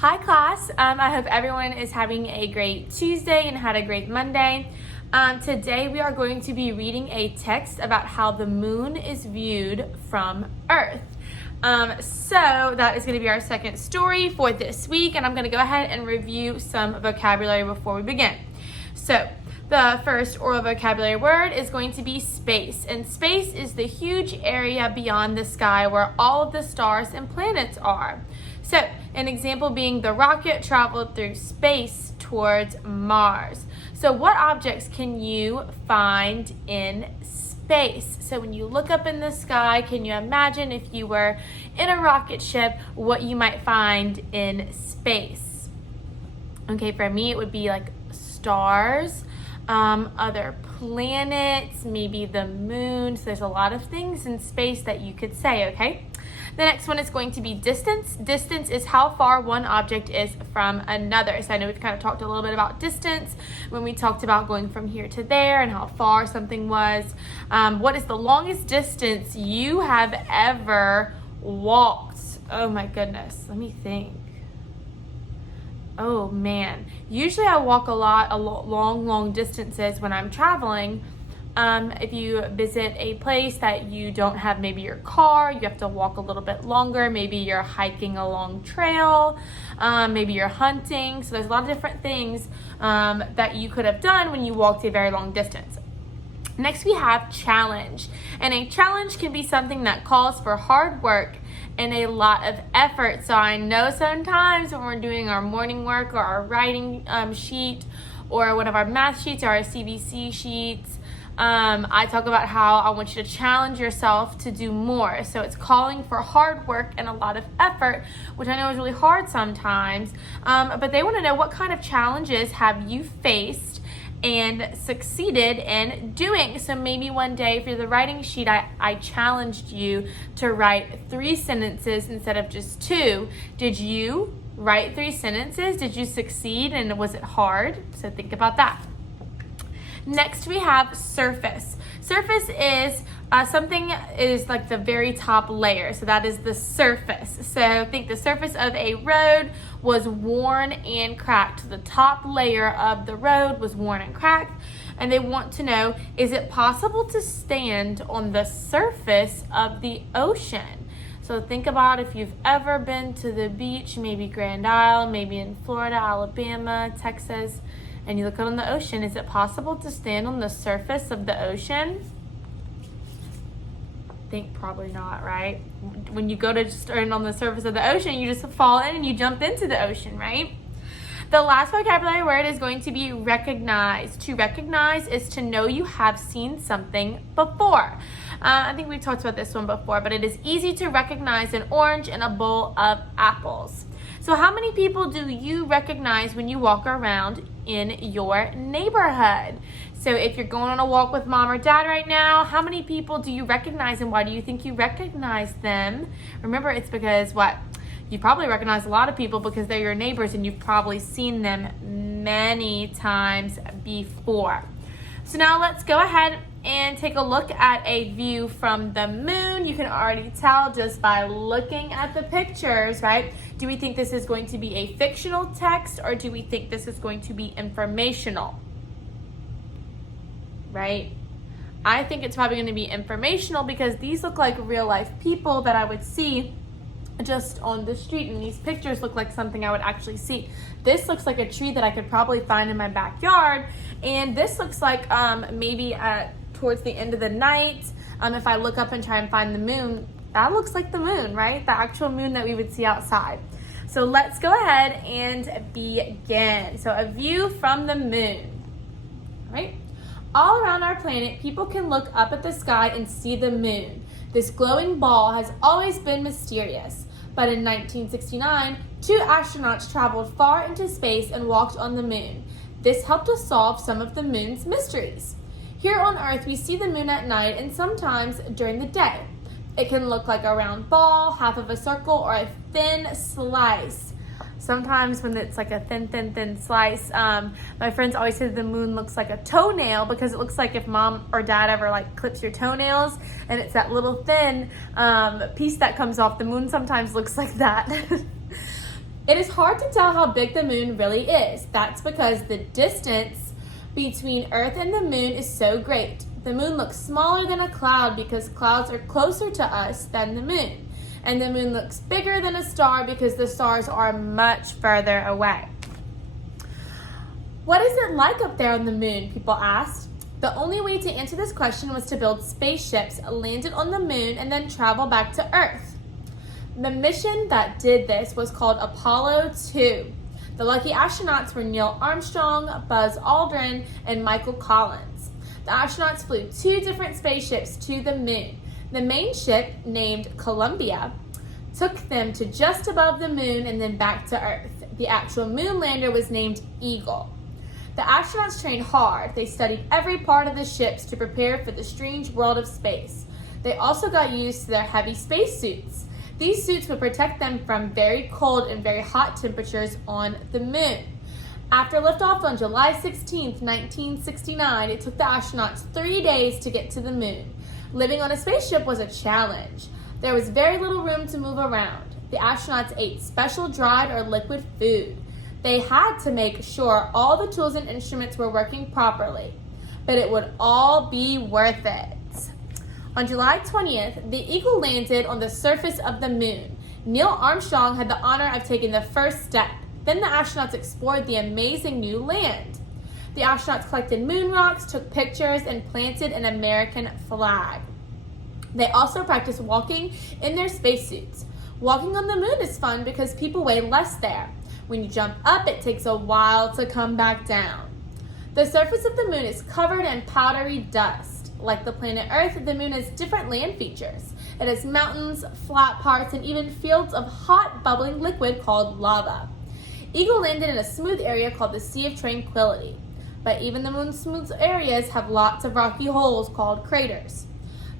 Hi class, I hope everyone is having a great Tuesday and had a great Monday. Today we are going to be reading a text about how the moon is viewed from Earth. So that is going to be our second story for this week, and I'm going to go ahead and review some vocabulary before we begin. So the first oral vocabulary word is going to be space, and space is the huge area beyond the sky where all of the stars and planets are. So, an example being the rocket traveled through space towards Mars. So, what objects can you find in space? So, when you look up in the sky, can you imagine if you were in a rocket ship, what you might find in space? Okay, for me, it would be like stars, other planets, maybe the moon. So, there's a lot of things in space that you could say, okay? The next one is going to be distance. Distance is how far one object is from another. So I know we've kind of talked a little bit about distance when we talked about going from here to there and how far something was. What is the longest distance you have ever walked? Oh my goodness, let me think. Oh man, usually I walk a long distances when I'm traveling. If you visit a place that you don't have maybe your car, you have to walk a little bit longer. Maybe you're hiking a long trail, maybe you're hunting. So there's a lot of different things that you could have done when you walked a very long distance. Next we have challenge, and a challenge can be something that calls for hard work and a lot of effort. So I know sometimes when we're doing our morning work or our writing sheet or one of our math sheets or our CBC sheets, I talk about how I want you to challenge yourself to do more. So it's calling for hard work and a lot of effort, which I know is really hard sometimes. But they want to know, what kind of challenges have you faced and succeeded in doing? So maybe one day for the writing sheet, I challenged you to write 3 sentences instead of just 2. Did you write 3 sentences? Did you succeed, and was it hard? So think about that. Next we have surface. Surface is something is like the very top layer. So that is the surface. So think the surface of a road was worn and cracked. The top layer of the road was worn and cracked. And they want to know, is it possible to stand on the surface of the ocean? So think about if you've ever been to the beach, maybe Grand Isle, maybe in Florida, Alabama, Texas, and you look out on the ocean. Is it possible to stand on the surface of the ocean? I think probably not, right? When you go to stand on the surface of the ocean, you just fall in and you jump into the ocean, right? The last vocabulary word is going to be recognize. To recognize is to know you have seen something before. I think we've talked about this one before, but it is easy to recognize an orange in a bowl of apples. So how many people do you recognize when you walk around in your neighborhood? So if you're going on a walk with mom or dad right now, how many people do you recognize, and why do you think you recognize them? Remember, it's because what? You probably recognize a lot of people because they're your neighbors and you've probably seen them many times before. So now let's go ahead and take a look at a view from the moon. You can already tell just by looking at the pictures, right? Do we think this is going to be a fictional text, or do we think this is going to be informational? Right? I think it's probably going to be informational because these look like real life people that I would see just on the street, and these pictures look like something I would actually see. This looks like a tree that I could probably find in my backyard, and this looks like maybe towards the end of the night, if I look up and try and find the moon, that looks like the moon, right? The actual moon that we would see outside. So let's go ahead and begin. So a view from the moon, right? All around our planet, people can look up at the sky and see the moon. This glowing ball has always been mysterious. But in 1969, 2 astronauts traveled far into space and walked on the moon. This helped us solve some of the moon's mysteries. Here on Earth, we see the moon at night and sometimes during the day. It can look like a round ball, half of a circle, or a thin slice. Sometimes when it's like a thin slice, my friends always say the moon looks like a toenail because it looks like if mom or dad ever like clips your toenails and it's that little thin piece that comes off. The moon sometimes looks like that. It is hard to tell how big the moon really is. That's because the distance between Earth and the moon is so great. The moon looks smaller than a cloud because clouds are closer to us than the moon. And the moon looks bigger than a star because the stars are much further away. What is it like up there on the moon? People asked. The only way to answer this question was to build spaceships, land it on the moon, and then travel back to Earth. The mission that did this was called Apollo 2. The lucky astronauts were Neil Armstrong, Buzz Aldrin, and Michael Collins. The astronauts flew 2 different spaceships to the moon. The main ship, named Columbia, took them to just above the moon and then back to Earth. The actual moon lander was named Eagle. The astronauts trained hard. They studied every part of the ships to prepare for the strange world of space. They also got used to their heavy spacesuits. These suits would protect them from very cold and very hot temperatures on the moon. After liftoff on July 16, 1969, it took the astronauts 3 days to get to the moon. Living on a spaceship was a challenge. There was very little room to move around. The astronauts ate special dried or liquid food. They had to make sure all the tools and instruments were working properly, but it would all be worth it. On July 20th, the Eagle landed on the surface of the moon. Neil Armstrong had the honor of taking the first step. Then the astronauts explored the amazing new land. The astronauts collected moon rocks, took pictures, and planted an American flag. They also practiced walking in their spacesuits. Walking on the moon is fun because people weigh less there. When you jump up, it takes a while to come back down. The surface of the moon is covered in powdery dust. Like the planet Earth, the moon has different land features. It has mountains, flat parts, and even fields of hot, bubbling liquid called lava. Eagle landed in a smooth area called the Sea of Tranquility. But even the moon's smooth areas have lots of rocky holes called craters.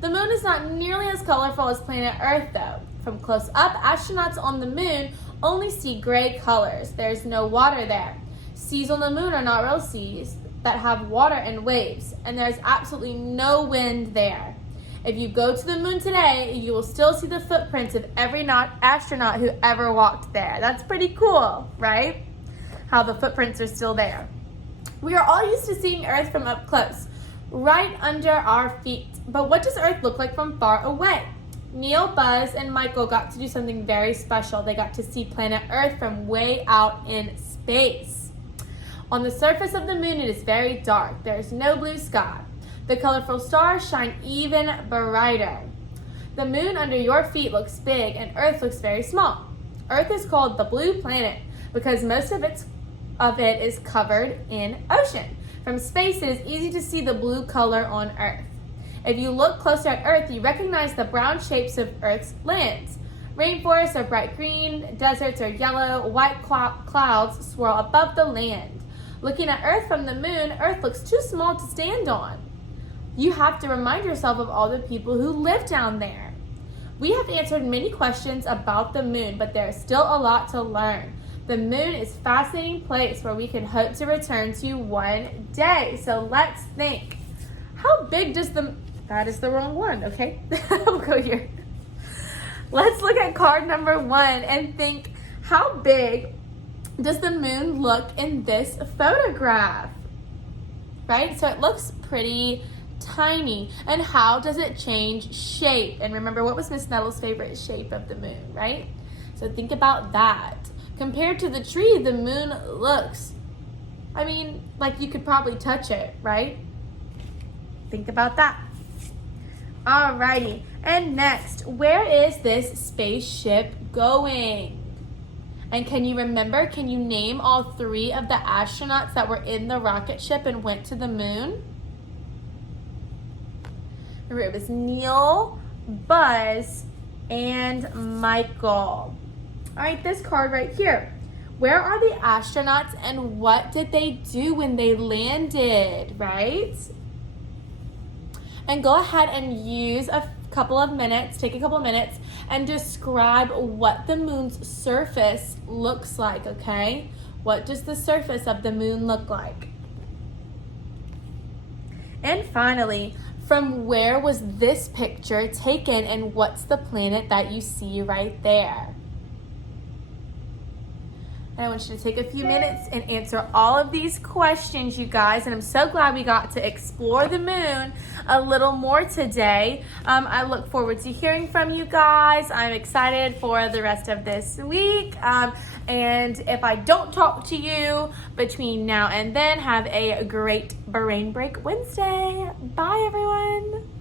The moon is not nearly as colorful as planet Earth, though. From close up, astronauts on the moon only see gray colors. There's no water there. Seas on the moon are not real seas that have water and waves, and there's absolutely no wind there. If you go to the moon today, you will still see the footprints of every astronaut who ever walked there. That's pretty cool, right? How the footprints are still there. We are all used to seeing Earth from up close, right under our feet. But what does Earth look like from far away? Neil, Buzz, and Michael got to do something very special. They got to see planet Earth from way out in space. On the surface of the moon, it is very dark. There is no blue sky. The colorful stars shine even brighter. The moon under your feet looks big, and Earth looks very small. Earth is called the blue planet because most of it is covered in ocean. From space, it is easy to see the blue color on Earth. If you look closer at Earth, you recognize the brown shapes of Earth's lands. Rainforests are bright green, deserts are yellow, white clouds swirl above the land. Looking at Earth from the moon, Earth looks too small to stand on. You have to remind yourself of all the people who live down there. We have answered many questions about the moon, but there is still a lot to learn. The moon is a fascinating place where we can hope to return to one day. So let's think. How big does that is the wrong one, okay? We'll go here. Let's look at card number 1 and think, how big does the moon look in this photograph? Right? So it looks pretty tiny. And how does it change shape? And remember, what was Miss Nettle's favorite shape of the moon, right? So think about that. Compared to the tree, the moon looks, like you could probably touch it, right? Think about that. Alrighty, and next, where is this spaceship going? And can you name all 3 of the astronauts that were in the rocket ship and went to the moon? Remember, it was Neil, Buzz, and Michael. All right, this card right here. Where are the astronauts and what did they do when they landed, right? And go ahead and use take a couple of minutes and describe what the moon's surface looks like, okay? What does the surface of the moon look like? And finally, from where was this picture taken and what's the planet that you see right there? And I want you to take a few minutes and answer all of these questions, you guys. And I'm so glad we got to explore the moon a little more today. I look forward to hearing from you guys. I'm excited for the rest of this week. And if I don't talk to you between now and then, have a great Brain Break Wednesday. Bye, everyone.